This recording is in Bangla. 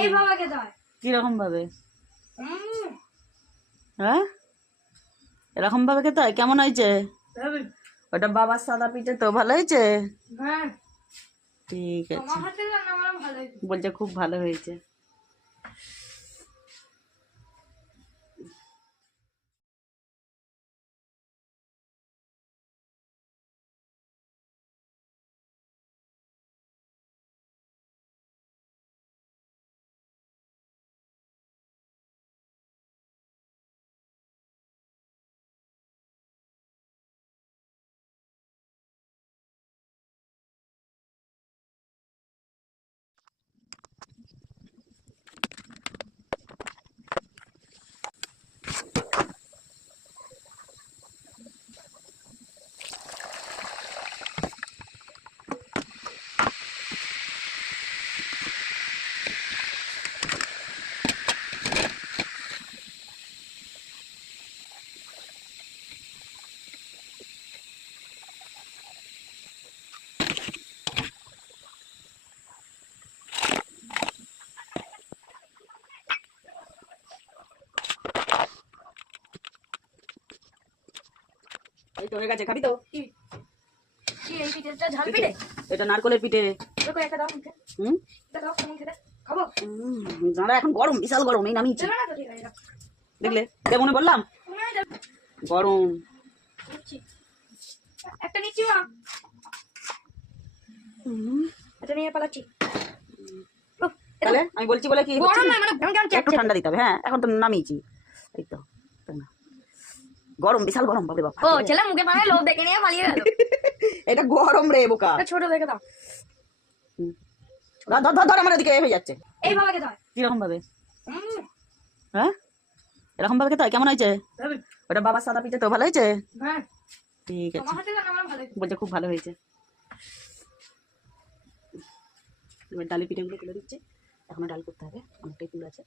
এইভাবে খেতে হয়। কিরকম ভাবে? হ্যাঁ, এরকম ভাবে খেতে হয়। কেমন হয়েছে ওটা? বাবার সাদা পিঠে তো ভালো হয়েছে। হ্যাঁ, ঠিক আছে, আমার হাতে রান্না করা ভালো হয়েছে। বলছে খুব ভালো হয়েছে। এই তো হয়ে গেছে, খাবি তো? কি কি এই পিঠেটা ঝাল পিঠে? এটা নারকলের পিঠে। দেখো একটা দাও মুখে। এটা দাও কেমন খেতে? খাবো? জানা এখন গরম, বিশাল গরম, এই নামিয়েছি। দেবে না তো? ঠিক আছে দাও। দেখলে কেমন বললাম, হ্যাঁ, দাও। গরম। নিচ্ছি। একটা নিচ্ছি মা। এটা নিয়ে পালাচ্ছি। উফ, এটা তাহলে আমি বলছি বলে কি হচ্ছে? গরম না, মানে কেমন কেমন একটু ঠান্ডা দিতে হবে। হ্যাঁ, এখন তো নামিয়েছি। এই তো তাই না? গরম, বিশাল গরম, বাবা বাবা। ও ছেলে মুখে পানে লোভ দেখে নিয়ে পালিয়ে গেল। এটা গরম রে বোকা। এটা ছোট দেখে দাও। ধর ধর ধর ধর, আমার ওদিকে হয়ে যাচ্ছে। এইভাবে খেতে হয়। কিরকম ভাবে? হ্যাঁ, এরকম ভাবে খেতে হয়। কেমন হয়েছে ওটা? বাবার সাদা পিঠে তো ভালো হয়েছে। হ্যাঁ, ঠিক আছে, আমার হাতে রান্না করা ভালো হয়েছে। বলছে খুব ভালো হয়েছে। এবার ডালের পিঠেগুলো তুলে দিচ্ছে। এখনো ডাল করতে হবে, অনেকটাই তুলে আছে।